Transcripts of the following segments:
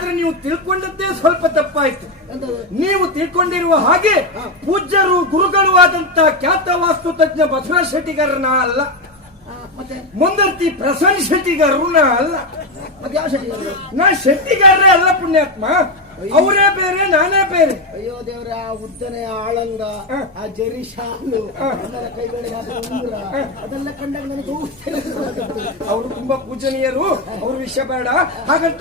ಆದ್ರೆ ನೀವು ತಿಳ್ಕೊಂಡದ್ದೇ ಸ್ವಲ್ಪ ತಪ್ಪಾಯ್ತು. ನೀವು ತಿಳ್ಕೊಂಡಿರುವ ಹಾಗೆ ಪೂಜ್ಯರು ಗುರುಗಳು ಆದಂತ ಖ್ಯಾತ ವಾಸ್ತು ತಜ್ಞ ಬಸವರಾಜ ಶೆಟ್ಟಿಗಾರನ ಅಲ್ಲ, ಮುಂದರ್ತಿ ಪ್ರಸನ್ನ ಶೆಟ್ಟಿಗಾರರು ನಾ ಅಲ್ಲ. ನಾ ಶೆಟ್ಟಿಗಾರರೇ ಅಲ್ಲ ಪುಣ್ಯಾತ್ಮ, ಅವರೇ ಬೇರೆ ನಾನೇ ಬೇರೆ. ಅಯ್ಯೋ ದೇವ್ರೆ, ಆ ಉದ್ದನೆ ಆಳಂಗ, ಆ ಜರಿ ಶಾಲು, ಕೈಗಳಿಗೆ ಅದೆಲ್ಲ ಕಂಡಾಗ ನನಗೆ ಅವರು ತುಂಬಾ ಪೂಜನೀಯರು, ಅವ್ರ ವಿಷಯ ಬೇಡ. ಹಾಗಂತ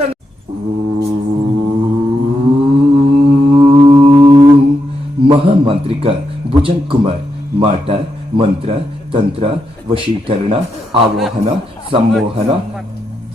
ಮಹಾಮಾಂತ್ರಿಕ ಭುಜಂಗ್ ಕುಮಾರ್ ಮಾಟ ಮಂತ್ರ ತಂತ್ರ ವಶೀಕರಣ ಆವಾಹನ ಸಂಮೋಹನ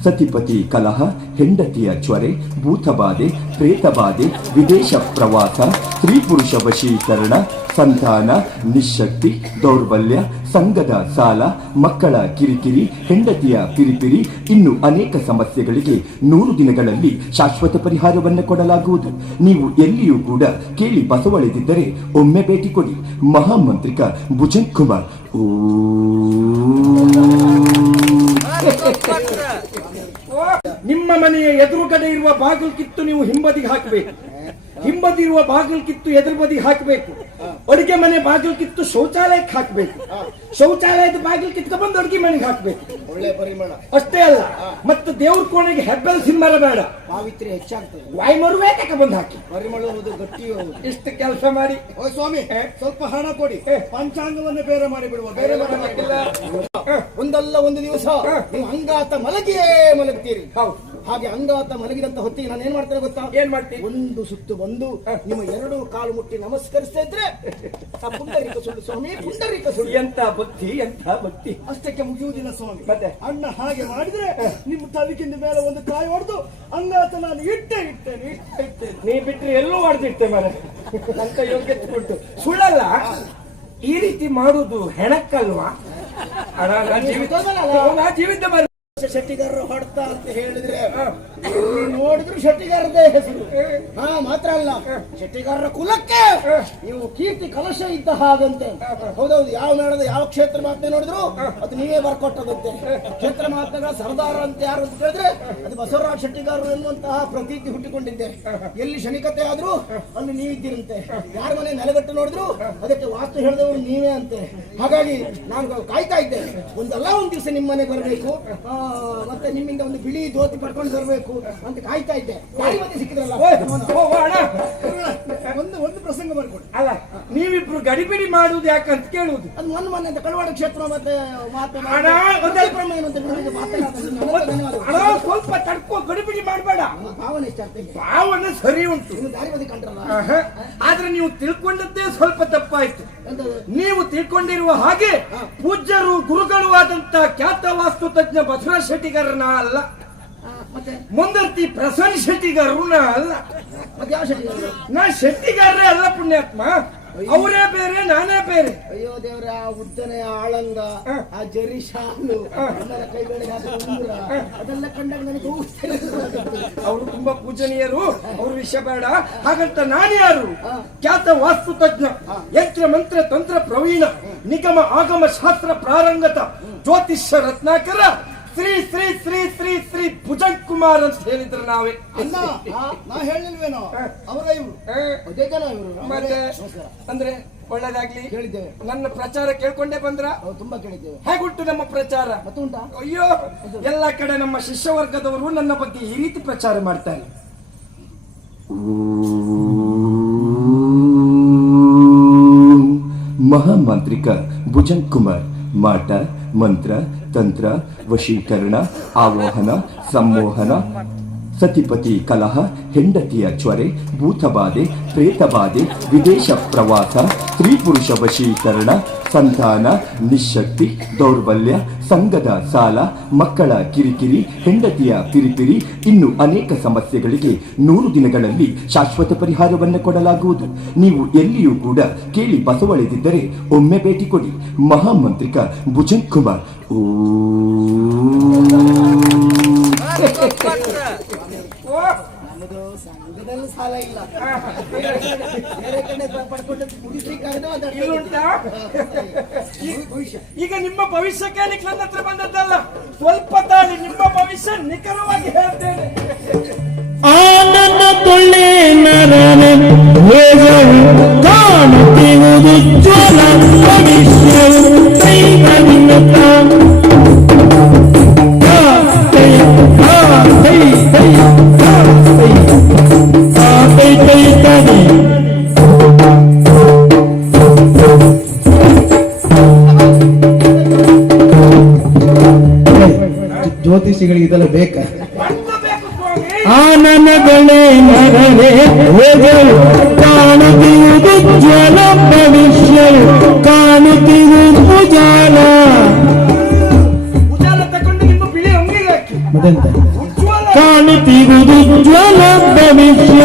ಸತಿಪತಿ ಕಲಹ ಹೆಂಡತಿಯ ಚ್ವರೆ ಭೂತಬಾಧೆ ಪ್ರೇತಬಾಧೆ ವಿದೇಶ ಪ್ರವಾಸ ಸ್ತ್ರೀ ಪುರುಷ ವಶೀಕರಣ ಸಂತಾನ ನಿಶಕ್ತಿ ದೌರ್ಬಲ್ಯ ಸಂಘದ ಸಾಲ ಮಕ್ಕಳ ಕಿರಿಕಿರಿ ಹೆಂಡತಿಯ ಪಿರಿಪಿರಿ ಇನ್ನು ಅನೇಕ ಸಮಸ್ಯೆಗಳಿಗೆ 100 ದಿನಗಳಲ್ಲಿ ಶಾಶ್ವತ ಪರಿಹಾರವನ್ನು ಕೊಡಲಾಗುವುದು. ನೀವು ಎಲ್ಲಿಯೂ ಕೂಡ ಕೇಳಿ ಬಸವಳಿದಿದ್ದರೆ ಒಮ್ಮೆ ಭೇಟಿ ಕೊಡಿ. ಮಹಾಮಂತ್ರಿಕ ಭುಜಂಗ್ ಕುಮಾರ್. ನಿಮ್ಮ ಮನೆಯ ಎದುರುಗಡೆ ಇರುವ ಬಾಗಿಲು ಕಿತ್ತು ನೀವು ಹಿಂಬದಿಗೆ ಹಾಕಬೇಕು, ಹಿಂಬದಿ ಇರುವ ಬಾಗಿಲು ಕಿತ್ತು ಎದುರು ಬದಿಗೆ ಹಾಕಬೇಕು. ಅಡುಗೆ ಮನೆ ಬಾಗಿಲು ಕಿತ್ತು ಶೌಚಾಲಯಕ್ಕೆ ಹಾಕಬೇಕು, ಶೌಚಾಲಯದ ಬಾಗಿಲು ಕಿತ್ಕ ಬಂದು ಅಡುಗೆ ಮನೆಗೆ ಹಾಕಬೇಕು. ಒಳ್ಳೆ ಪರಿಮಳ ಅಷ್ಟೇ ಅಲ್ಲ, ಮತ್ತು ದೇವ್ರ ಕೋಣೆಗೆ ಹೆಬ್ಬೆಲ್ ಸಿಂಬರ ಬೇಡ, ಪಾವಿತ್ರ್ಯ ಹೆಚ್ಚಾಗ್ತದೆ. ವಾಯುಮರುವೆ ಬಂದು ಹಾಕಿ ಪರಿಮಳ ಹೌದು, ಗಟ್ಟಿ ಹೌದು. ಇಷ್ಟು ಕೆಲಸ ಮಾಡಿ. ಓ ಸ್ವಾಮಿ, ಸ್ವಲ್ಪ ಹಣ ಕೊಡಿ, ಪಂಚಾಂಗವನ್ನೇ ಬೇರೆ ಮಾಡಿ ಬಿಡುವ. ಬೇರೆ ಮಾಡಬೇಕಿಲ್ಲ. ಒಂದಲ್ಲ ಒಂದು ದಿವಸ ನೀವು ಅಂಗಾತ ಮಲಗಿಯೇ ಮಲಗ್ತೀರಿ. ಹಾಗೆ ಅಂಗಾತ ಮಲಗಿದಂತ ಹೊತ್ತಿಗೆ ನಾನು ಏನ್ ಮಾಡ್ತೇನೆ ಗೊತ್ತಾ? ಏನ್ ಮಾಡ್ತೀನಿ? ಒಂದು ಸುತ್ತು ಬಂದು ನಿಮ್ಮ 2 ಕಾಲು ಮುಟ್ಟಿ ನಮಸ್ಕರಿಸ್ತಾ ಇದ್ರೆ ಪುಂಡರೀಕ ಸುಳ್ಳು ಸ್ವಾಮಿ, ಪುಂಡರೀಕ ಸುಳ್ಳು. ಎಂತ ಭಕ್ತಿ, ಎಂತ ಭಕ್ತಿ. ಅಷ್ಟಕ್ಕೆ ಮುಗಿಯುವುದಿಲ್ಲ ಸ್ವಾಮಿ. ಮತ್ತೆ ಅಣ್ಣ ಹಾಗೆ ಮಾಡಿದ್ರೆ ನಿಮ್ಮ ತಲೆಗಿಂದ ಮೇಲೆ ಒಂದು ಕಾಯಿ ಹೊಡೆದು ಅಂಗಾತ ನಾನು ಇಟ್ಟೇನೆ. ನೀ ಬಿಟ್ರೆ ಎಲ್ಲೂ ಹೊಡೆದಿಟ್ಟೆ ಮರ ಅಂತ ಯೋಗ್ಯತೆ ಕೊಟ್ಟು. ಸುಳ್ಳಲ್ಲ, ಈ ರೀತಿ ಮಾಡುದು ಹೆಣಕ್ಕಲ್ವಾ? ಜೀವಿತ ಮರ ಶೆಟ್ಟಿಗಾರರು ಹೊಡ್ತಾ ಅಂತ ಹೇಳಿದ್ರೆ ನೋಡಿದ್ರು ಶೆಟ್ಟಿಗಾರದೇ ಹೆಸರು. ಮಾತ್ರ ಅಲ್ಲ, ಶೆಟ್ಟಿಗಾರರ ಕುಲಕ್ಕೆ ನೀವು ಕೀರ್ತಿ ಕಲಶ ಇದ್ದ ಹಾಗಂತೆ. ಹೌದೌದು, ಯಾವ ಮೇಳದ ಯಾವ ಕ್ಷೇತ್ರ ಮಹಾತ್ಮೆ ನೋಡಿದ್ರು ಅದು ನೀವೇ ಬರ್ಕೊಟ್ಟದಂತೆ. ಕ್ಷೇತ್ರ ಮಹಾತ್ಮೆಗಳ ಸರ್ದಾರ ಅಂತ ಯಾರು ಅಂತ ಹೇಳಿದ್ರೆ ಅದು ಬಸವರಾಜ ಶೆಟ್ಟಿಗಾರರು ಎನ್ನುವಂತಹ ಪ್ರತೀತಿ ಹುಟ್ಟಿಕೊಂಡಿದ್ದೆ. ಎಲ್ಲಿ ಶನಿಕತೆ ಆದ್ರೂ ಅಲ್ಲಿ ನೀವಿದ್ದೀರಂತೆ. ಯಾರ ಮನೆ ನೆಲಗಟ್ಟು ನೋಡಿದ್ರು ಅದಕ್ಕೆ ವಾಸ್ತು ಹೇಳಿದವರು ನೀವೇ ಅಂತೆ. ಹಾಗಾಗಿ ನಾನು ಕಾಯ್ತಾ ಇದ್ದೆ, ಒಂದಲ್ಲ ಒಂದ್ ದಿವಸ ನಿಮ್ಮ ಮನೆಗೆ ಬರಬೇಕು, ಮತ್ತೆ ನಿಮ್ಮಿಂದ ಒಂದು ಬಿಳಿ ಧೋತಿ ಪಡ್ಕೊಂಡು ಬರಬೇಕು ಅಂತ ಕಾಯ್ತಾ ಇದ್ದೆ. ಮತ್ತೆ ಸಿಕ್ಕಿದ್ರಲ್ಲ, ಒಂದು ಪ್ರಸಂಗ ಬರ್ಕೊಡಿ. ಅಲ್ಲ, ನೀವಿಬ್ರು ಗಡಿಬಿಡಿ ಮಾಡುವುದು ಯಾಕಂತ ಕೇಳುವುದು. ಅದು ನನ್ನ ಮನೆ ಅಂತ ಕಳವಾಡ ಕ್ಷೇತ್ರ ಮತ್ತೆ ಸ್ವಲ್ಪ ತಡ್ಕೋ, ಗಡಿಬಿಡಿ ಮಾಡಬೇಡ. ಭಾವನೆ ಇಷ್ಟ, ಭಾವನೆ ಸರಿ ಉಂಟು, ದಾರಿ ಬದಿ ಕಂಡ್ರಲ್ಲ. ಆದ್ರೆ ನೀವು ತಿಳ್ಕೊಂಡದ್ದೇ ಸ್ವಲ್ಪ ತಪ್ಪಾಯ್ತು. ನೀವು ತಿಳ್ಕೊಂಡಿರುವ ಹಾಗೆ ಪೂಜ್ಯರು ಗುರುಗಳು ಆದಂತ ಖ್ಯಾತ ವಾಸ್ತು ತಜ್ಞ ಬಸವರಾಜ ಶೆಟ್ಟಿಗಾರನ ಅಲ್ಲ, ಮುಂದರ್ತಿ ಪ್ರಸನ್ನ ಶೆಟ್ಟಿಗಾರರು ನಾ ಅಲ್ಲ. ನಾ ಶೆಟ್ಟಿಗಾರರೇ ಅಲ್ಲ ಪುಣ್ಯಾತ್ಮ, ಅವರೇ ಬೇರೆ ನಾನೇ ಬೇರೆ. ಅಯ್ಯೋ ದೇವ್ರೆ, ಆ ಉದ್ದನೆ ಆಳಂಗ, ಆ ಜರಿ ಶಾಲು, ಕೈಗಳಿಗೆ ಅದೆಲ್ಲ ಕಂಡಾಗ ನನಗೆ ಅವರು ತುಂಬಾ ಪೂಜನೀಯರು, ಅವ್ರ ವಿಷಯ ಬೇಡ. ಹಾಗಂತ ನಾನು ಯಾರು? ಖ್ಯಾತ ವಾಸ್ತು ತಜ್ಞ, ಯಂತ್ರ ಮಂತ್ರ ತಂತ್ರ ಪ್ರವೀಣ, ನಿಗಮ ಆಗಮ ಶಾಸ್ತ್ರ ಪ್ರಾರಂಗತ, ಜ್ಯೋತಿಷ್ಯ ರತ್ನಾಕರ, ಶ್ರೀ ಶ್ರೀ ಶ್ರೀ ಶ್ರೀ ಶ್ರೀ ಭುಜಂಗ್ ಕುಮಾರ್ ಅಂತ ಹೇಳಿದ್ರು ನಾವೇ. ಅಣ್ಣ, ನಾ ಹೇಳಿಲ್ವೇನೋ ಅವರ ಇವರು ಮತ್ತೆ ಅಂದ್ರೆ ಒಳ್ಳೇದಾಗ್ಲಿ ಕೇಳಿದ್ದೇವೆ. ನನ್ನ ಪ್ರಚಾರ ಕೇಳ್ಕೊಂಡೇ ಬಂದ್ರ? ತುಂಬಾ ಕೇಳಿದ್ದೇವೆ. ಹೇಗುಂಟು ನಮ್ಮ ಪ್ರಚಾರ? ಮತ್ತೆ ಉಂಟಾ? ಅಯ್ಯೋ, ಎಲ್ಲ ಕಡೆ ನಮ್ಮ ಶಿಷ್ಯವರ್ಗದವರು ನನ್ನ ಬಗ್ಗೆ ಈ ರೀತಿ ಪ್ರಚಾರ ಮಾಡ್ತಾರೆ. ಮಹಾಮಾಂತ್ರಿಕ ಭುಜಂಗ್ ಕುಮಾರ್ ಮಾಟ ಮಂತ್ರ ತಂತ್ರ ವಶೀಕರಣ ಆವಾಹನ ಸಂಮೋಹನ ಸತಿಪತಿ ಕಲಹ ಹೆಂಡತಿಯ ಚ್ವರೆ ಭೂತಬಾಧೆ ಪ್ರೇತಬಾಧೆ ವಿದೇಶ ಪ್ರವಾಸ ಸ್ತ್ರೀ ಪುರುಷ ವಶೀಕರಣ ಸಂತಾನ ನಿಶಕ್ತಿ ದೌರ್ಬಲ್ಯ ಸಂಘದ ಸಾಲ ಮಕ್ಕಳ ಕಿರಿಕಿರಿ ಹೆಂಡತಿಯ ಪಿರಿಪಿರಿ ಇನ್ನು ಅನೇಕ ಸಮಸ್ಯೆಗಳಿಗೆ 100 ದಿನಗಳಲ್ಲಿ ಶಾಶ್ವತ ಪರಿಹಾರವನ್ನು ಕೊಡಲಾಗುವುದು. ನೀವು ಎಲ್ಲಿಯೂ ಕೂಡ ಕೇಳಿ ಬಸವಳಿದಿದ್ದರೆ ಒಮ್ಮೆ ಭೇಟಿ ಕೊಡಿ. ಮಹಾಮಂತ್ರಿಕ ಭುಜಂಗ್ ಕುಮಾರ್. ಸಂಘದಲ್ಲಿ ಸಾಲ ಇಲ್ಲ, ಬೇರೆ ಕಡೆ ಪಡ್ಕೊಂಡು ಈಗ ನಿಮ್ಮ ಭವಿಷ್ಯ ಕೇಳಿಕ್ ನನ್ನ ಹತ್ರ ಬಂದದ್ದಲ್ಲ, ಸ್ವಲ್ಪ ತಾಳಿ ನಿಮ್ಮ ಭವಿಷ್ಯ ನಿಖರವಾಗಿ ಹೇಳ್ತೇನೆ. ಇದೆಲ್ಲ ಬೇಕಾ? ಬೇಕು ಸ್ವಾಮಿ. ಆನನಗಳೇ ನರಳೆ ಹೋಗಲು ಕಾಣುತ್ತಿರುವುದು ಜ್ವಲ ಭವಿಷ್ಯ ಕಾಣುತ್ತಿರುವುದು ಜಾಲ. ಉಜಾಲ ತಗೊಂಡು ನಿಮ್ಮ ಬಿಳಿ ಅಂಗಿಗೆ ಹಾಕಿ ಮತ್ತೆಂತ? ಉಜ್ವಲ ಕಾಣುತ್ತಿರುವುದು ಜ್ವಲ ಭವಿಷ್ಯ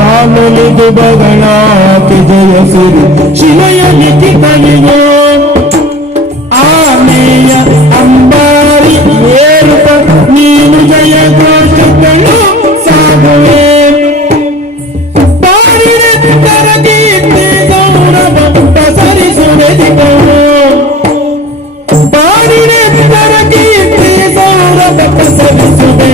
ತಾನುಲಿದು ಬಗಳಾತಿ ಜಯಸಿರಿ ಶಿಲೆಯ ಲಿಖಿತನಿಯೋ ಆನೆಯ ಅಂಬಾರಿ ಏರುತ್ತ ನೀನು ಜಯ ಘೋಷಗಳು ಸಾಗುವೆ ಪಾರಿರ ಕೀರ್ತಿ ಗೌರವ ಪಸರಿಸುವೆ ದಿಗವು ಪಾರಿರ ಕೀರ್ತಿ ಗೌರವ ಪಸರಿಸುವೆ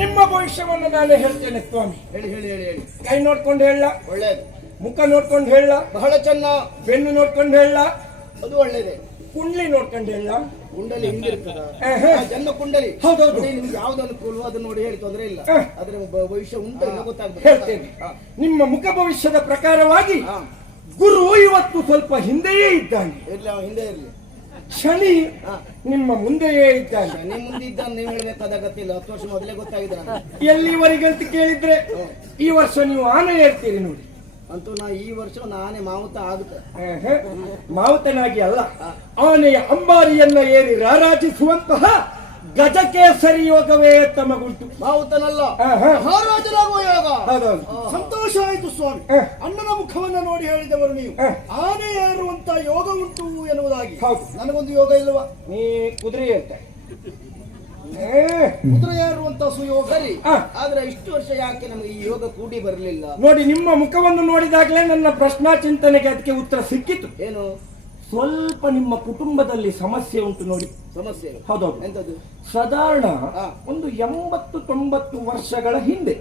ನಿಮ್ಮ ಭವಿಷ್ಯವನ್ನು ನಾನೇ ಹೇಳ್ತೇನೆ ಸ್ವಾಮಿ. ಹೇಳಿ ಹೇಳಿ ಹೇಳಿ ಹೇಳಿ. ಕೈ ನೋಡ್ಕೊಂಡು ಹೇಳ, ಒಳ್ಳೇದು, ಮುಖ ನೋಡ್ಕೊಂಡು ಹೇಳ, ಬಹಳ ಚೆನ್ನ. ಬೆನ್ನು ನೋಡ್ಕೊಂಡು ಹೇಳ, ಅದು ಒಳ್ಳೇದೇ. ಕುಂಡ್ಲಿ ನೋಡ್ಕೊಂಡು ಹೇಳ. ಕುಂಡಲಿ ಹಿಂದಿರ್ತದ ಆಹಾ. ಜನ್ಮ ಕುಂಡಲಿ. ಹೌದೌದು. ನೋಡಿ, ನಿಮ್ಗೆ ಯಾವ್ದು ಅನುಕೂಲ ಅದನ್ನ ನೋಡಿ ಹೇಳಿ, ತೊಂದರೆ ಇಲ್ಲ. ಆದ್ರೆ ಭವಿಷ್ಯ ಉಂಟು ಇಲ್ಲ ಗೊತ್ತಾಗ್ಬೇಕು. ಹೇಳ್ತೇನೆ. ನಿಮ್ಮ ಮುಖ ಭವಿಷ್ಯದ ಪ್ರಕಾರವಾಗಿ ಹಾ. ಗುರು ಇವತ್ತು ಸ್ವಲ್ಪ ಹಿಂದೆಯೇ ಇದ್ದಾನೆ. ಇರ್ಲಿ, ಅವ ಹಿಂದೆ ಇರ್ಲಿ. ಶನಿ ಹಾ. ನಿಮ್ಮ ಮುಂದೆಯೇ ಇದ್ದಾನೆ. ನಿಮ್ ಮುಂದೆ ಇದ್ದ ನೀವು ಹೇಳ್ಬೇಕಾದ ಅಗತ್ಯ 10 ವರ್ಷ ಮೊದಲೇ ಗೊತ್ತಾಗಿದೆ ನನಗೆ. ಎಲ್ಲಿವರೆಗೆ ಅಂತ ಕೇಳಿದ್ರೆ ಈ ವರ್ಷ ನೀವು ಆನೆ ಏರ್ತೀರಿ ನೋಡಿ. ಅಂತೂ ನಾ ಈ ವರ್ಷ ನಾನೇ ಮಾವುತ ಆಗುತ್ತೆ. ಆಹಾ. ಮಾವುತನಾಗಿ ಅಲ್ಲ, ಆನೆಯ ಅಂಬಾರಿಯನ್ನ ಏರಿ ರಾರಾಜಿಸುವಂತಹ ಗಜಕೇಸರಿ ಯೋಗವೇ ತಮಗುಂಟು. ಮಾವುತನಲ್ಲ, ಆಹಾ. ಮಹಾರಾಜನಾಗುವ ಯೋಗ. ಹೌದೌದು. ಸಂತೋಷ ಆಯ್ತು ಸ್ವಾಮಿ. ಅಣ್ಣನ ಮುಖವನ್ನ ನೋಡಿ ಹೇಳಿದವರು ನೀವು. ಆನೆ ಏರುವಂತ ಯೋಗ ಉಂಟು ಎನ್ನುವುದಾಗಿ. ಹೌದು. ನನಗೊಂದು ಯೋಗ ಇಲ್ಲವಾ? ನೀ ಕುದುರೆ ಅಂತ ಕುದುರೆ ಏರುವಂತ ಸುಯೋಗ ರೀ. ಆ. ಆದ್ರೆ ಇಷ್ಟು ವರ್ಷ ಯಾಕೆ ನಮಗೆ ಈ ಯೋಗ ಕೂಡಿ ಬರಲಿಲ್ಲ? ನೋಡಿ, ನಿಮ್ಮ ಮುಖವನ್ನು ನೋಡಿದಾಗಲೇ ನನ್ನ ಪ್ರಶ್ನಾ ಚಿಂತನೆಗೆ ಅದಕ್ಕೆ ಉತ್ತರ ಸಿಕ್ಕಿತು. ಏನು ಸ್ವಲ್ಪ ನಿಮ್ಮ ಕುಟುಂಬದಲ್ಲಿ ಸಮಸ್ಯೆ ಉಂಟು ನೋಡಿ. ಸಮಸ್ಯೆ? ಹೌದೌದು. ಎಂತದ್ದು? ಸಾಧಾರಣ ಹಾ. ಒಂದು 80-90 ವರ್ಷಗಳ ಹಿಂದೆ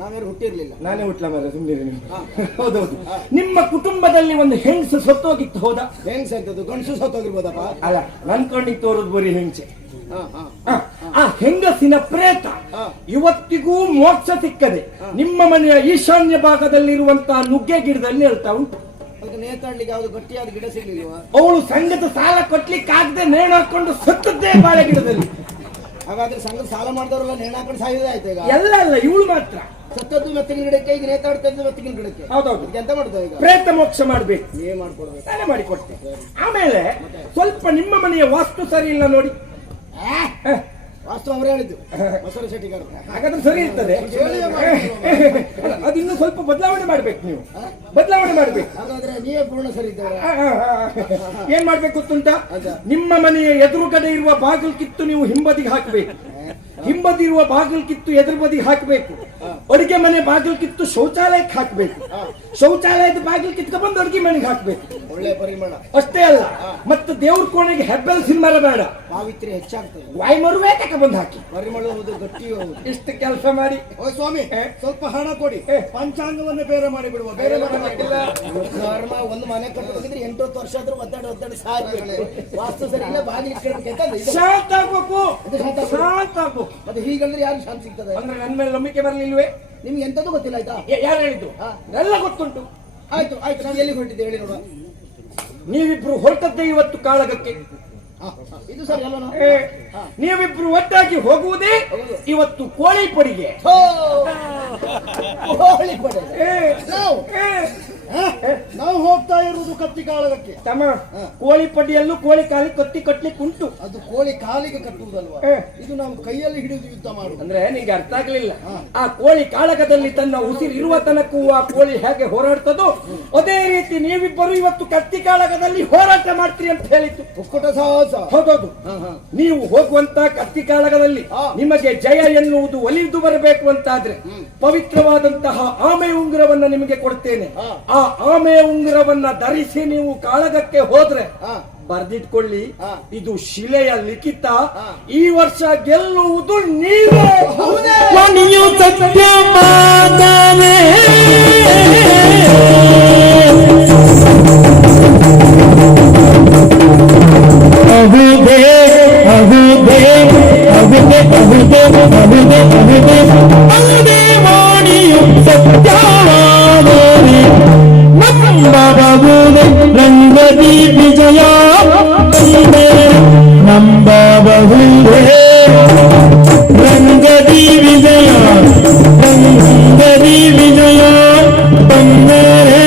ನಾವೇನು ಹುಟ್ಟಿರ್ಲಿಲ್ಲ. ನಾನೇ ಹುಟ್ಲ ಮರ ಸುಮ್ಮನೆ ನೀವು. ಹಾ. ಹೌದೌದು. ನಿಮ್ಮ ಕುಟುಂಬದಲ್ಲಿ ಒಂದು ಹೆಂಗಸು ಸತ್ತೋಗಿತ್ತು, ಹೌದಾ? ಹೆಂಗ್ಸ್ ಎಂತದ್ದು? ಗಂಡಸು ಸತ್ತೋಗಿರ್ಬೋದಪ್ಪ. ಅಲ್ಲ, ನನ್ ಕಣ್ಣಿಗೆ ತೋರುದು ಬರೀ ಹೆಂಗಸೆ. ಹಾ, ಹಾ. ಆ ಹೆಂಗಸಿನ ಪ್ರೇತ ಹಾ. ಇವತ್ತಿಗೂ ಮೋಕ್ಷ ಸಿಕ್ಕದೆ ನಿಮ್ಮ ಮನೆಯ ಈಶಾನ್ಯ ಭಾಗದಲ್ಲಿರುವಂತಹ ನುಗ್ಗೆ ಗಿಡದಲ್ಲಿ ಹೇಳ್ತಾ ಉಂಟು. ಅದಕ್ಕೆ ನೇತಾಡ್ಲಿಕ್ಕೆ ಯಾವ್ದು ಗಟ್ಟಿಯಾದ ಗಿಡ ಸಿಗ್ಲಿಲ್ವಾ? ಅವಳು ಸಂಘದ ಸಾಲ ಕೊಟ್ಲಿಕ್ಕಾಗದೆ ನೇಣು ಹಾಕೊಂಡು ಸತ್ತದ್ದೇ ಬಾಳೆ ಗಿಡದಲ್ಲಿ. ಹಾಗಾದ್ರೆ ಸಂಘದ ಸಾಲ ಮಾಡಿದವರೆಲ್ಲ ನೇಣ ಹಾಕೊಂಡು ಸಾಯೋದೇ ಆಯ್ತು ಈಗ. ಎಲ್ಲ ಅಲ್ಲ, ಇವಳು ಮಾತ್ರ ಸತ್ತದ್ದು ಮೆತ್ತಿನ ಗಿಡಕ್ಕೆ, ಈಗ ನೇತಾಡ್ತದ್ದು ಮೆತ್ತಿನ ಗಿಡಕ್ಕೆ. ಹೌದೌದು. ಅದಕ್ಕೆ ಎಂತ ಮಾಡ್ತಾವೆ ಈಗ? ಪ್ರೇತ ಮೋಕ್ಷ ಮಾಡ್ಬೇಕು. ನೀವೇ ಮಾಡ್ಕೊಡ್ಬೇಕು. ನಾನೇ ಮಾಡಿಕೊಡ್ತೇನೆ. ಆಮೇಲೆ ಸ್ವಲ್ಪ ನಿಮ್ಮ ಮನೆಯ ವಾಸ್ತು ಸರಿ ಇಲ್ಲ ನೋಡಿ. ವಾಸ್ತು ಅವರೇ ಹೇಳಿದ್ದು, ಬಸವರ ಶೆಟ್ಟಿಗಾರ. ಹಾಗಾದ್ರೆ ಸರಿ ಇರ್ತದೆ. ಹೇಳಿಯೇ ಮಾಡಿದ್ರು. ಅದಿನ್ನು ಸ್ವಲ್ಪ ಬದಲಾವಣೆ ಮಾಡ್ಬೇಕು. ನೀವು ಬದಲಾವಣೆ ಮಾಡ್ಬೇಕು. ಹಾಗಾದ್ರೆ ನೀವೇ ಪೂರ್ಣ ಸರಿ ಇದ್ದವರ. ಏನ್ ಮಾಡ್ಬೇಕು ಗೊತ್ತುಂಟ? ನಿಮ್ಮ ಮನೆಯ ಎದುರುಗಡೆ ಇರುವ ಬಾಗಿಲು ಕಿತ್ತು ನೀವು ಹಿಂಬದಿಗೆ ಹಾಕಬೇಕು. ಹಿಂಬದಿ ಇರುವ ಬಾಗಿಲು ಕಿತ್ತು ಎದುರು ಬದಿಗೆ ಹಾಕಬೇಕು. ಅಡುಗೆ ಮನೆ ಬಾಗಿಲು ಕಿತ್ತು ಶೌಚಾಲಯಕ್ಕೆ ಹಾಕಬೇಕು. ಶೌಚಾಲಯದ ಬಾಗಿಲು ಕಿತ್ಕ ಬಂದು ಅಡುಗೆ ಮನೆಗೆ ಹಾಕಬೇಕು. ಒಳ್ಳೆ ಪರಿಮಳ. ಅಷ್ಟೇ ಅಲ್ಲ, ಮತ್ತೆ ದೇವ್ರ ಕೋಣೆಗೆ ಹೆಬ್ಬೆಲ್ ಸಿಂಬರ ಬೇಡ, ಪಾವಿತ್ರ್ಯ ಹೆಚ್ಚಾಗ್ತದೆ. ವಾಯುಮರುವೆ ತಕ ಬಂದು ಹಾಕಿ. ಪರಿಮಳ ಹೌದು, ಗಟ್ಟಿ ಹೌದು. ಇಷ್ಟು ಕೆಲಸ ಮಾಡಿ. ಓ ಸ್ವಾಮಿ, ಸ್ವಲ್ಪ ಹಣ ಕೊಡಿ, ಪಂಚಾಂಗವನ್ನೇ ಬೇರೆ ಮಾಡಿ ಬಿಡುವ. ಬೇರೆ ಮಾಡಬೇಕಿಲ್ಲ. ಕರ್ಮ ಒಂದು ಮನೆ ಕಟ್ಟಬೇಕಿದ್ರೆ 8-10 ವರ್ಷ ಆದ್ರೂ ಒದ್ದಾಡಿ ಸಾಯ್ಬೇಕು. ವಾಸ್ತು ಸರಿ ಇಲ್ಲ, ಬಾಗಿಲು ಇಟ್ಕೊಳ್ಬೇಕಂತಂದ್ರೆ ಶಾಂತ ಆಗ್ಬೇಕು. ಶಾಂತ ಆಗ್ಬೇಕು. ಮತ್ತೆ ಹೀಗಂದ್ರೆ ಯಾರು ಶಾಂತಿ ಸಿಗ್ತದೆ? ಅಂದ್ರೆ ನನ್ನ ಮೇಲೆ ನಂಬಿಕೆ ಬರಲಿಲ್ವೇ? ನಿಮ್ಗೆ ಎಂತದ್ದು ಗೊತ್ತಿಲ್ಲ ಆಯ್ತಾ? ಯಾರು ಹೇಳಿದ್ದು? ಎಲ್ಲ ಗೊತ್ತುಂಟು. ಆಯ್ತು ಆಯ್ತು, ನಾವು ಎಲ್ಲಿ ಹೊರಟಿದ್ದೆ ಹೇಳಿ ನೋಡುವ. ನೀವಿಬ್ರು ಹೊರಟದ್ದೇ ಇವತ್ತು ಕಾಳಗಕ್ಕೆ. ಇದು ಸರಿ ಅಲ್ಲ? ನೀವಿಬ್ರು ಒಟ್ಟಾಗಿ ಹೋಗುವುದೇ ಇವತ್ತು ಕೋಳಿ ಪಡಿಗೆ. ನಾವು ಹೋಗ್ತಾ ಇರುವುದು ಕತ್ತಿ ಕಾಳಗಕ್ಕೆ. ತಮ್ಮ, ಕೋಳಿ ಪಡಿಯಲ್ಲೂ ಕೋಳಿ ಕಾಲಿ ಕತ್ತಿ ಕಟ್ಲಿಕ್ಕೆ ಉಂಟು. ಅದು ಕೋಳಿ ಕಾಲಿಗೆ ಕಟ್ಟುವುದಲ್ವಾ? ಇದು ನಾವು ಕೈಯಲ್ಲಿ ಹಿಡಿದು ಯುದ್ಧ ಮಾಡುದು. ಅಂದ್ರೆ ನಿಂಗೆ ಅರ್ಥ ಆಗ್ಲಿಲ್ಲ. ಆ ಕೋಳಿ ಕಾಳಗದಲ್ಲಿ ತನ್ನ ಉಸಿರಿರುವ ತನಕೂ ಆ ಕೋಳಿ ಹೇಗೆ ಹೋರಾಡ್ತದೋ ಅದೇ ರೀತಿ ನೀವಿಬ್ಬರು ಇವತ್ತು ಕತ್ತಿ ಕಾಳಗದಲ್ಲಿ ಹೋರಾಟ ಮಾಡ್ತೀರಿ ಅಂತ ಹೇಳಿತ್ತು. ಒಕ್ಕೂಟ ಸಾಹಸ. ಹೌದೌದು. ನೀವು ಹೋಗುವಂತ ಕತ್ತಿ ಕಾಳಗದಲ್ಲಿ ನಿಮಗೆ ಜಯ ಎನ್ನುವುದು ಒಲಿದು ಬರಬೇಕು ಅಂತಾದ್ರೆ ಪವಿತ್ರವಾದಂತಹ ಆಮೆ ಉಂಗುರವನ್ನ ನಿಮಗೆ ಕೊಡ್ತೇನೆ. ಆ ಆಮೆ ಉಂಗುರವನ್ನ ಧರಿಸಿ ನೀವು ಕಾಳಗಕ್ಕೆ ಹೋದ್ರೆ ಬರ್ದಿಟ್ಕೊಳ್ಳಿ, ಇದು ಶಿಲೆಯ ಲಿಖಿತ. ಈ ವರ್ಷ ಗೆಲ್ಲುವುದು ನೀವೇ. ಮಣಿಯು ಸತ್ಯ ಮಾತಾನೆ ಅಹುದೇ ಅಹುದೇ ಅಹುದೇ ಅಹುದೇ ಅಹುದೇ ಅಹುದೇ ಅಹುದೇ ವಾಣಿಯು ಸತ್ಯವಾದರೆ ನಮ್ಮ ಬಹುದೇ ರಂಗದಿ ವಿಜಯ ಬಂದರೆ ರಂಗದಿ ವಿಜಯ ರಂಗದಿ ವಿಜಯ ಬಂದರೆ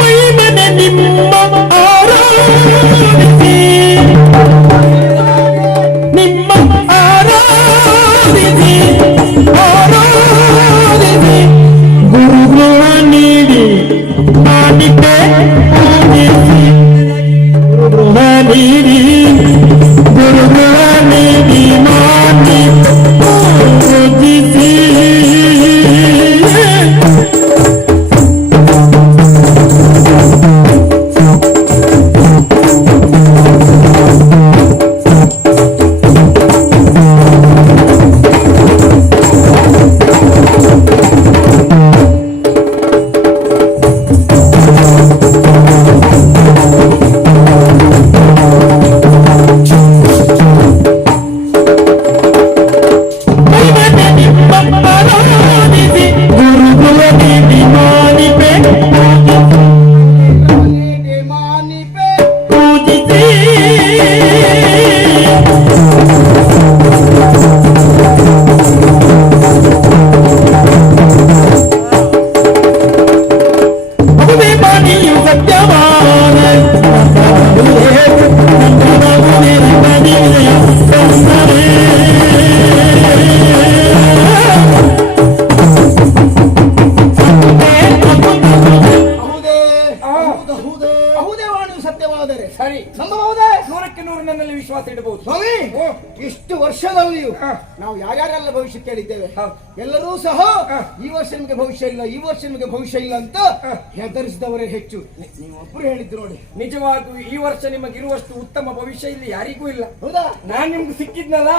ಮೈಮನೆ ನಿಮ್ಮ ಆರಾಧಿಸಿ ನಿಮ್ಮ ಆರಾಧಿಸಿ ಆರಾಧಿಸಿ ಗುರುಗೃಹ ನೀಡಿ ಮಾನಿಕೆ ಪೂಜಿಸಿ ಗುರುಗೃಹ ನೀಡಿ ಗುರುಗೃಹ ನೀಡಿ ಮಾನಿಕೆ ಪೂಜಿಸಿ ಸರಿ, ನಂಬಬಹುದೇ? 100ಕ್ಕೆ 100 ನನ್ನಲ್ಲಿ ವಿಶ್ವಾಸ ಇಡಬಹುದು. ಸ್ವಾಮಿ, ಇಷ್ಟು ವರ್ಷದಲ್ಲಿಯೂ ನಾವು ಯಾರ್ಯಾರೆಲ್ಲ ಭವಿಷ್ಯ ಕೇಳಿದ್ದೇವೆ, ಎಲ್ಲರೂ ಸಹ ಈ ವರ್ಷ ನಿಮಗೆ ಭವಿಷ್ಯ ಇಲ್ಲ, ಈ ವರ್ಷ ನಿಮಗೆ ಭವಿಷ್ಯ ಇಲ್ಲ ಅಂತ ಹೆದರಿಸಿದವರೇ ಹೆಚ್ಚು. ನೀವು ಒಬ್ಬರು ಹೇಳಿದ್ದು ನೋಡಿ, ನಿಜವಾಗೂ ಈ ವರ್ಷ ನಿಮಗಿರುವಷ್ಟು ಉತ್ತಮ ಭವಿಷ್ಯ ಇಲ್ಲಿ ಯಾರಿಗೂ ಇಲ್ಲ. ಹೌದಾ? ನಾನ್ ನಿಮ್ಗೆ ಸಿಕ್ಕಿದ್ನಲ್ಲ,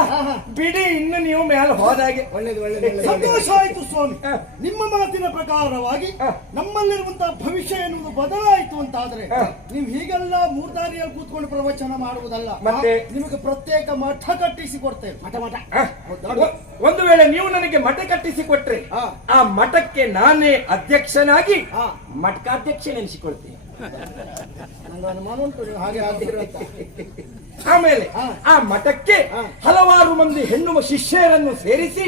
ಬಿಡಿ, ಇನ್ನು ನೀವು ಮೇಲೆ ಹೋದಾಗೆ. ಒಳ್ಳೇದು ಒಳ್ಳೇದು. ಸಂತೋಷ ಆಯ್ತು ಸ್ವಾಮಿ. ನಿಮ್ಮ ಮಾತಿನ ಪ್ರಕಾರವಾಗಿ ನಮ್ಮಲ್ಲಿರುವಂತಹ ಭವಿಷ್ಯ ಎನ್ನುವುದು ಬದಲಾಯಿತು ಅಂತಾದ್ರೆ ನೀವು ಹೀಗೆಲ್ಲ ಮೂರ್ದಾರಿಯಲ್ಲಿ ಕೂತ್ಕೊಂಡು ಪ್ರವಚನ ಮಾಡುವುದಲ್ಲ, ಮತ್ತೆ ನಿಮಗೆ ಪ್ರತ್ಯೇಕ ಮಠ ಕಟ್ಟಿಸಿ ಕೊಡ್ತೇವೆ. ಮಠ ಮಠ. ಒಂದು ವೇಳೆ ನೀವು ನನಗೆ ಮಠ ಕಟ್ಟಿಸಿ ಕೊಟ್ರೆ ಆ ಮಠಕ್ಕೆ ನಾನೇ ಅಧ್ಯಕ್ಷನಾಗಿ ಮಠಕಾಧ್ಯಕ್ಷ ನೆನೆಸಿಕೊಳ್ತೀನಿ. ನಂಗೆ ಅನುಮಾನ ಉಂಟು ನೀವು ಹಾಗೆ ಆಗ್ತಿರೋ ಅಂತ. ಆಮೇಲೆ ಆ ಮಠಕ್ಕೆ ಹಲವಾರು ಮಂದಿ ಹೆಣ್ಣು ಶಿಷ್ಯರನ್ನು ಸೇರಿಸಿ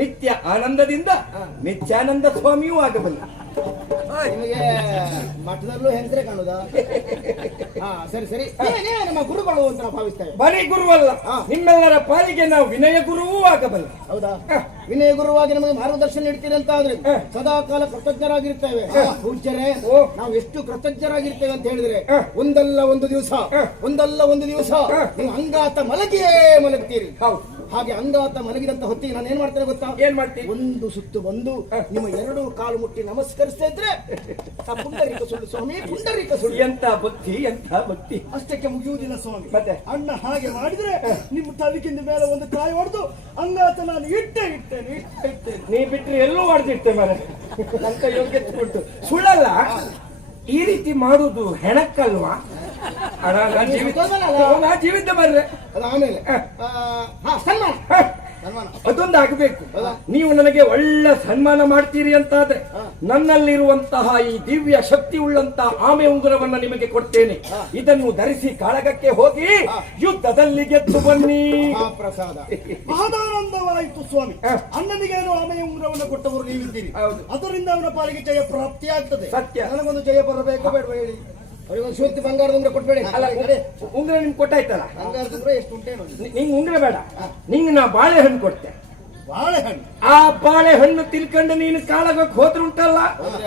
ನಿತ್ಯ ಆನಂದದಿಂದ ನಿತ್ಯಾನಂದ ಸ್ವಾಮಿಯೂ ಆಗಬಲ್ಲ. ನಿಮಗೆ ಮಠದಲ್ಲೂ ಹೆಂಗ್ರೆ ಕಾಣುದಾ? ಸರಿ ಸರಿ, ನೀವೇ ನಮ್ಮ ಗುರುಗಳು ಅಂತ ನಾವು ಭಾವಿಸ್ತೇವೆ. ಬರೀ ಗುರುವಲ್ಲ, ನಿಮ್ಮೆಲ್ಲರ ಪಾಲಿಗೆ ನಾವು ವಿನಯ ಗುರುವೂ ಆಗಬಲ್ಲ. ಹೌದಾ? ವಿನಯ ಗುರುವಾಗಿ ನಮಗೆ ಮಾರ್ಗದರ್ಶನ ನೀಡ್ತೀರಿ ಅಂತ ಆದ್ರೆ ಸದಾ ಕಾಲ ಕೃತಜ್ಞರಾಗಿರ್ತೇವೆ. ಪೂಜ್ಯರೇ, ನಾವು ಎಷ್ಟು ಕೃತಜ್ಞರಾಗಿರ್ತೇವೆ ಅಂತ ಹೇಳಿದ್ರೆ ಒಂದಲ್ಲ ಒಂದು ದಿವಸ ನೀವು ಅಂಗಾತ ಮಲಗಿಯೇ ಮಲಗ್ತೀರಿ. ಹಾಗೆ ಅಂಗಾತ ಮಲಗಿದಂತ ಹೊತ್ತಿಗೆ ನಾನು ಏನ್ ಮಾಡ್ತೇನೆ ಗೊತ್ತಾ? ಏನ್ ಮಾಡ್ತೀನಿ? ಒಂದು ಸುತ್ತು ಬಂದು ನಿಮ್ಮ ಎರಡು ಕಾಲು ಮುಟ್ಟಿ ನಮಸ್ಕರಿಸ್ತಾ ಇದ್ರೆ ಪುಂಡರೀಕ ಸುಳ್ಳು ಸ್ವಾಮಿ, ಪುಂಡರೀಕ ಸುಳ್ಳು. ಎಂತ ಭಕ್ತಿ, ಎಂತ ಭಕ್ತಿ! ಅಷ್ಟಕ್ಕೆ ಮುಗಿಯುವುದಿಲ್ಲ ಸ್ವಾಮಿ. ಮತ್ತೆ ಅಣ್ಣ ಹಾಗೆ ಮಾಡಿದ್ರೆ ನಿಮ್ಮ ತಲೆಗಿಂದ ಮೇಲೆ ಒಂದು ಕಾಯಿ ಹೊಡೆದು ಅಂಗಾತ ನಾನು ಇಟ್ಟೇನೆ. ನೀ ಬಿಟ್ರೆ ಎಲ್ಲೂ ಹೊಡೆದಿಟ್ಟೆ ಮರೆ ಅಂತ ಯೋಗ್ಯತೆ ಕೊಟ್ಟು. ಸುಳ್ಳಲ್ಲ, ಈ ರೀತಿ ಮಾಡುದು ಹೆಣಕ್ಕಲ್ವಾ? ನಾ ಜೀವಿತ ಬರ್ರೆ. ಆಮೇಲೆ ಸನ್ಮಾನ ಅದೊಂದು ಆಗಬೇಕು. ನೀವು ನನಗೆ ಒಳ್ಳೆ ಸನ್ಮಾನ ಮಾಡ್ತೀರಿ ಅಂತಾದ್ರೆ ನನ್ನಲ್ಲಿರುವಂತಹ ಈ ದಿವ್ಯ ಶಕ್ತಿ ಉಳ್ಳಂತಹ ಆಮೆ ಉಂಗುರವನ್ನ ನಿಮಗೆ ಕೊಡ್ತೇನೆ. ಇದನ್ನು ಧರಿಸಿ ಕಾಳಗಕ್ಕೆ ಹೋಗಿ ಯುದ್ಧದಲ್ಲಿ ಗೆದ್ದು ಬನ್ನಿ. ಪ್ರಸಾದ ಮಹದಾನಂದವಾಯಿತು ಸ್ವಾಮಿ. ಅಣ್ಣನಿಗೇನು ಆಮೆಯ ಉಂಗುರವನ್ನು ಕೊಟ್ಟವರು ನೀವಿದ್ದೀರಿ, ಅದರಿಂದ ಅವನ ಪಾಲಿಗೆ ಜಯ ಪ್ರಾಪ್ತಿ ಆಗ್ತದೆ. ಸತ್ಯ. ನನಗೊಂದು ಜಯ ಬರಬೇಕು ಬೇಡ ಹೇಳಿ. ಅವರಿಗೊಂದು ಶೂರ್ತಿ ಬಂಗಾರದ ಉಂಗ್ರ ಕೊಟ್ಬೇಡಿ. ಅಲ್ಲ, ಉಂಗ್ರ ನಿಮ್ಗೆ ಕೊಟ್ಟಾಯ್ತಲ್ಲ, ಬಂಗಾರದ ಉಂಗ್ರ ಎಷ್ಟು ಉಂಟೇನು? ನಿಂಗೆ ಉಂಗ್ರ ಬೇಡ, ನಿಂಗೆ ನಾ ಬಾಳೆಹಣ್ಣು ಕೊಡ್ತೆ. ಬಾಳೆಹಣ್ಣು? ಆ ಬಾಳೆಹಣ್ಣು ತಿಳ್ಕೊಂಡು ನೀನು ಕಾಳಗಕ್ಕೆ ಹೋದ್ರುಂಟಲ್ಲ,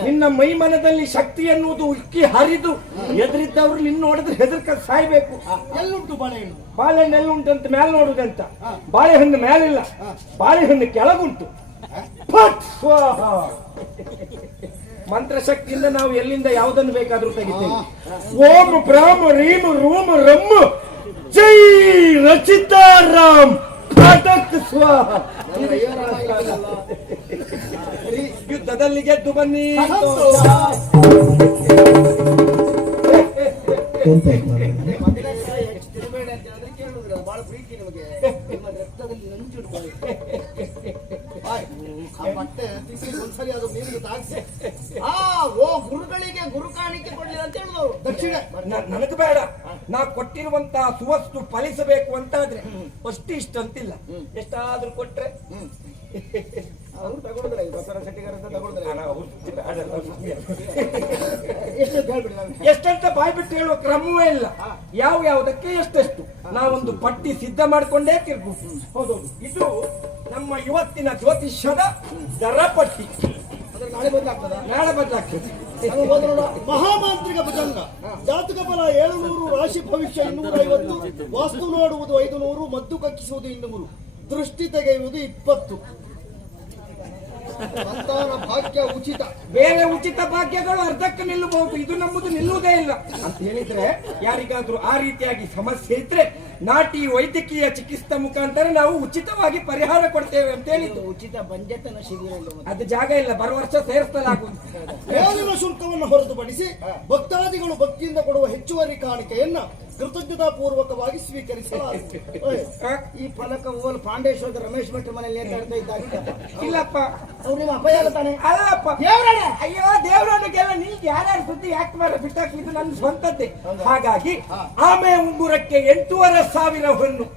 ನಿನ್ನ ಮೈ ಮನದಲ್ಲಿ ಶಕ್ತಿ ಎನ್ನುವುದು ಉಕ್ಕಿ ಹರಿದು ಎದುರಿದ್ದವ್ರು ನಿನ್ನ ನೋಡಿದ್ರೆ ಹೆದರ್ಕ ಸಾಯ್ಬೇಕು. ಎಲ್ಲುಂಟು ಬಾಳೆಹಣ್ಣು? ಬಾಳೆಹಣ್ಣು ಎಲ್ಲುಂಟಂತ ಮೇಲೆ ನೋಡುದಂತ. ಬಾಳೆಹಣ್ಣು ಮೇಲಿಲ್ಲ, ಬಾಳೆಹಣ್ಣು ಕೆಳಗುಂಟು. ಫಟ್ ಸ್ವಾಹ. ಮಂತ್ರಶಕ್ತಿಯಿಂದ ನಾವು ಎಲ್ಲಿಂದ ಯಾವುದನ್ನು ಬೇಕಾದ್ರೂ ತೆಗಿತೇವೆ. ಓಂ ಬ್ರಾಹ್ಮ ರೀಮ್ ರೂಮ್ ರಮ್ ಜೈ ರಚಿತಾರಾಮ್ ಫಟಕ್ ಸ್ವಾಹ. ಯುದ್ಧದಲ್ಲಿ ಗೆದ್ದು ಬನ್ನಿ. ತಿರುಬೇಡಿ ಅಂತ ಹೇಳಿದ್ರೆ ಕೇಳುದಿಲ್ಲ. ಬಹಳ ಪ್ರೀತಿ ನಿಮಗೆ. ನಿಮ್ಮ ರಕ್ತದಲ್ಲಿ ನಂಚಿಡ್ಕೊಳ್ಳಿ. ಬಟ್ಟೆ ತಿಕ್ಕಿ ಒಂದ್ಸರಿ ಅದು ನೀರಿಗೆ ತಾಗಿಸಿ ಓ ಗುರುಗಳಿಗೆ ಗುರು ಕಾಣಿಕೆ ಕೊಡ್ಲಿಲ್ಲ ಅಂತ ಹೇಳಿದವರು ದಕ್ಷಿಣ. ನನಗೆ ಬೇಡ, ನಾ ಕೊಟ್ಟಿರುವಂತ ಸುವಸ್ತು ಫಲಿಸಬೇಕು ಅಂತಾದ್ರೆ ಅಷ್ಟು ಇಷ್ಟ ಅಂತಿಲ್ಲ, ಎಷ್ಟಾದ್ರೂ ಕೊಟ್ರೆ ಅವರು ತಗೊಳಿದ್ರೆ ಬಸವರಾಜ ಶೆಟ್ಟಿಗಾರ ಅಂತ ತಗೊಳಿದ್ರೆ ಎಷ್ಟಂತ ಬಾಯ್ ಬಿಟ್ಟು ಹೇಳುವ ಕ್ರಮವೇ ಇಲ್ಲ. ಯಾವುದಕ್ಕೆ ಎಷ್ಟೆಷ್ಟು ನಾವೊಂದು ಪಟ್ಟಿ ಸಿದ್ಧ ಮಾಡ್ಕೊಂಡೇ ತಿರ್ಬೋದು. ಹೌದೌದು, ಇದು ನಮ್ಮ ಇವತ್ತಿನ ಜ್ಯೋತಿಷ್ಯದ ದರ ಪಟ್ಟಿ. ನಾಳೆ ಬದಲಾಗ್ತದ, ನಾಳೆ ಬದಲಾಗ್ತದೆ. ಮಹಾಮಾಂತ್ರಿಕ ಭುಜಂಗ, ಜಾತಕ ಫಲ 700, ರಾಶಿ ಭವಿಷ್ಯ 250, ವಾಸ್ತು ನೋಡುವುದು 500, ಮದ್ದು ಕಕ್ಕಿಸುವುದು 200, ದೃಷ್ಟಿ ತೆಗೆಯುವುದು 20. ಸಂತಾನ ಭಾಗ್ಯ ಉಚಿತ. ಬೇರೆ ಉಚಿತ ಭಾಗ್ಯಗಳು ಅರ್ಧಕ್ಕೆ ನಿಲ್ಲಬಹುದು, ಇದು ನಮ್ಮದು ನಿಲ್ಲುವುದೇ ಇಲ್ಲ ಅಂತ ಹೇಳಿದ್ರೆ, ಯಾರಿಗಾದ್ರೂ ಆ ರೀತಿಯಾಗಿ ಸಮಸ್ಯೆ ಇದ್ರೆ ನಾಟಿ ವೈದ್ಯಕೀಯ ಚಿಕಿತ್ಸೆ ಮುಖಾಂತರ ನಾವು ಉಚಿತವಾಗಿ ಪರಿಹಾರ ಕೊಡ್ತೇವೆ ಅಂತ ಹೇಳಿದ್ದು. ಉಚಿತ ಬಂಜೆತನ ಶಿಬಿರ ಅದು ಜಾಗ ಇಲ್ಲ, ಬರುವ ವರ್ಷ ಸೇರಿಸಲಾಗುವುದು. ಮೇಲಿನ ಶುಲ್ಕವನ್ನು ಹೊರತುಪಡಿಸಿ ಭಕ್ತಾದಿಗಳು ಭಕ್ತಿಯಿಂದ ಕೊಡುವ ಹೆಚ್ಚುವರಿ ಕಾಣಿಕೆಯನ್ನ ಕೃತಜ್ಞತಾ ಪೂರ್ವಕವಾಗಿ ಸ್ವೀಕರಿಸಲಾಗುತ್ತದೆ. ಈ ಫಲಕ ಓಲ್ ಪಾಂಡೇಶ್ವರದ ರಮೇಶ್ ಭಟ್ ಮನೆಯಲ್ಲಿ ನೇತಾಡ್ತಾ ಇದ್ದಾಗ ಇಲ್ಲಪ್ಪ, ಅವ್ರು ನಿಮ್ಮ ಅಪಾಯ ತಾನೆ. ಅಲ್ಲಪ್ಪ, ದೇವರಣ್ಣ, ಅಯ್ಯೋ ದೇವರಣ್ಣಗೆಲ್ಲ ನೀಗೆ ಯಾರ್ಯಾರು ಸುದ್ದಿ ಯಾಕೆ ಮಾರ ಬಿಟ್ಟಾಕಿದ್ದು ನನ್ನ ಸ್ವಂತದ್ದೇ. ಹಾಗಾಗಿ ಆಮೆ ಉಂಗುರಕ್ಕೆ 8,500 ಹೊನ್ನು,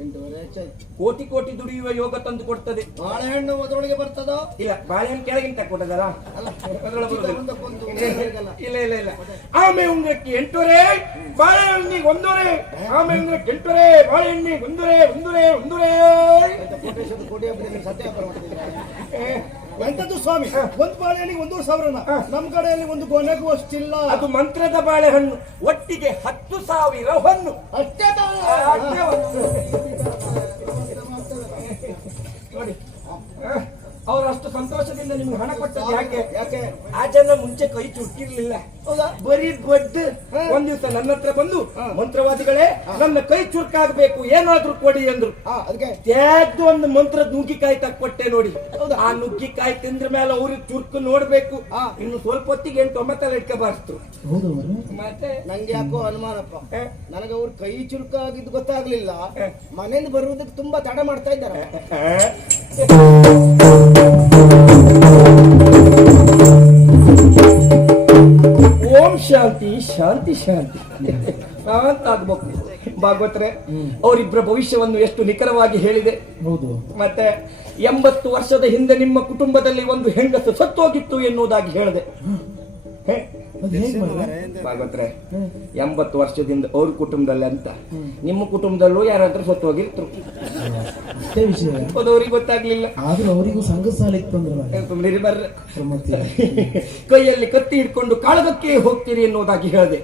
8,500 ಕೋಟಿ ಕೋಟಿ ದುಡಿಯುವ ಯೋಗ ತಂದು ಕೊಡ್ತದೆ. ಬಾಳೆಹಣ್ಣು ಅದರೊಳಗೆ ಬರ್ತದ? ಇಲ್ಲ, ಬಾಳೆಹಣ್ಣು ಕೆಳಗಿಂತ ಕೊಟ್ಟದಲ್ಲ. ಇಲ್ಲ ಇಲ್ಲ ಇಲ್ಲ, ಆಮೆ ಉಂಗುರಕ್ಕೆ 8,500, ಬಾಳೆಹಣ್ಣಿಗೆ 1,500, ಆಮೆ ಉಂಗುರಕ್ಕೆ 8,500, ಬಾಳೆಹಣ್ಣಿಗೆ 1,500. ಎಂತದ್ದು ಸ್ವಾಮಿ, ಒಂದು ಬಾಳೆಹಣ್ಣಿಗೆ 1,500? ನಮ್ಮ ಕಡೆಯಲ್ಲಿ ಒಂದು ಗೊನೆಗೂ ಅಷ್ಟಿಲ್ಲ. ಅದು ಮಂತ್ರದ ಬಾಳೆಹಣ್ಣು, ಒಟ್ಟಿಗೆ 10,000 ಹೊನ್ನು. ಅಷ್ಟೇ ನೋಡಿ, ಅವರು ಅಷ್ಟು ಸಂತೋಷದಿಂದ ನಿಮ್ಗೆ ಹಣ ಕೊಟ್ಟದ್ದು ಯಾಕೆ? ಯಾಕೆ? ಆ ಜನ ಮುಂಚೆ ಕೈ ಚುರುಕಿರ್ಲಿಲ್ಲ, ಬರೀ ದೊಡ್ಡ ಒಂದ್ ದಿವಸ ನನ್ನ ಹತ್ರ ಬಂದು, ಮಂತ್ರವಾದಿಗಳೇ ನನ್ನ ಕೈ ಚುರುಕಾಗಬೇಕು, ಏನಾದ್ರೂ ಕೊಡಿ ಅಂದ್ರು. ಅದಕ್ಕೆ ತ್ಯಾದ್ದು ಒಂದು ಮಂತ್ರದ ನುಗ್ಗಿಕಾಯಿ ತಕ್ಕೊಟ್ಟೆ ನೋಡಿ. ಆ ನುಗ್ಗಿಕಾಯಿ ತಿಂದ್ರ ಮೇಲೆ ಅವ್ರಿಗೆ ಚುರುಕು ನೋಡ್ಬೇಕು. ಇನ್ನು ಸ್ವಲ್ಪ ಹೊತ್ತಿಗೆ 8-9 ಇಟ್ಕೋಬಾರ್ದು. ಮತ್ತೆ ನಂಗೆ ಯಾಕೋ ಅನುಮಾನಪ್ಪ, ನನಗೆ ಅವ್ರ ಕೈ ಚುರುಕಾಗಿದ್ದು ಗೊತ್ತಾಗ್ಲಿಲ್ಲ. ಮನೆಯಿಂದ ಬರುವುದಕ್ಕೆ ತುಂಬಾ ತಡ ಮಾಡ್ತಾ ಇದ್ದಾರೆ. ಓಂ ಶಾಂತಿ ಶಾಂತಿ ಶಾಂತಿ ಅಂತ ಆಗ್ಬೇಕು. ಭಾಗವತ್ರೆ, ಅವರಿಬ್ಬರ ಭವಿಷ್ಯವನ್ನು ಎಷ್ಟು ನಿಖರವಾಗಿ ಹೇಳಿದೆ. ಹೌದು. ಮತ್ತೆ 80 ವರ್ಷದ ಹಿಂದೆ ನಿಮ್ಮ ಕುಟುಂಬದಲ್ಲಿ ಒಂದು ಹೆಂಗಸು ಸತ್ತೋಗಿತ್ತು ಎನ್ನುವುದಾಗಿ ಹೇಳಿದೆ. ಭಾಗವತ್ರೆ, 80 ವರ್ಷದಿಂದ ಅವ್ರ ಕುಟುಂಬದಲ್ಲಿ ಅಂತ, ನಿಮ್ಮ ಕುಟುಂಬದಲ್ಲೂ ಯಾರಾದ್ರೂ ಸತ್ತೋಗಿರ್ತರು. ಅವ್ರಿಗೆ ಗೊತ್ತಾಗ್ಲಿಲ್ಲ. ಆದ್ರೂ ಅವರಿಗೂ ಸಂಘ ಸಾಲ ಇತ್ತು ಬರ್ರೆ ಕೈಯಲ್ಲಿ ಕತ್ತಿ ಹಿಡ್ಕೊಂಡು ಕಾಳಗಕ್ಕೆ ಹೋಗ್ತೀರಿ ಎನ್ನುವುದಾಗಿ ಹೇಳಿದೆ.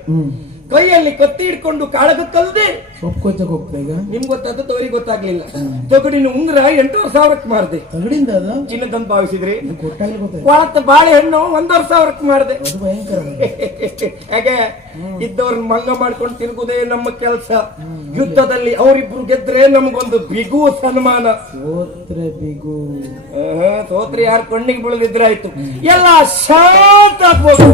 ಕೈಯಲ್ಲಿ ಕತ್ತಿ ಹಿಡ್ಕೊಂಡು ಕಾಳಗಕ್ಕಲ್ದೆ ಒಪ್ಕೋಚಕ್ ಹೋಗ್ತಾ ಈಗ ನಿಮ್ಗೆ ಗೊತ್ತಾದದ್ದು ಅವ್ರಿಗೆ ಗೊತ್ತಾಗ್ಲಿಲ್ಲ. ತೊಗಡಿನ ಉಂಗ್ರ 8,500 ಮಾಡಿದೆ. ತಗಡಿಂದ ಚಿನ್ನದಂತ ಭಾವಿಸಿದ್ರಿ. ಗೊತ್ತಾಗ್ಲಿ ಕೊಳತ ಬಾಳೆಹಣ್ಣು 1,500 ಮಾಡಿದೆ. ಭಯಂಕರ. ಹಾಗೆ ಇದ್ದವ್ರನ್ನ ಮಂಗ ಮಾಡ್ಕೊಂಡು ತಿರುಗುದೇ ನಮ್ಮ ಕೆಲಸ. ಯುದ್ಧದಲ್ಲಿ ಅವರಿಬ್ರು ಗೆದ್ರೆ ನಮಗೊಂದು ಬಿಗು ಸನ್ಮಾನ. ಸೋತ್ರೆ ಬಿಗು. ಸೋತ್ರೆ ಯಾರು ಕಣ್ಣಿಗೆ ಬೀಳದಿದ್ರೆ ಆಯ್ತು, ಎಲ್ಲ ಶಾಂತ ಆಗ್ಬೋದು.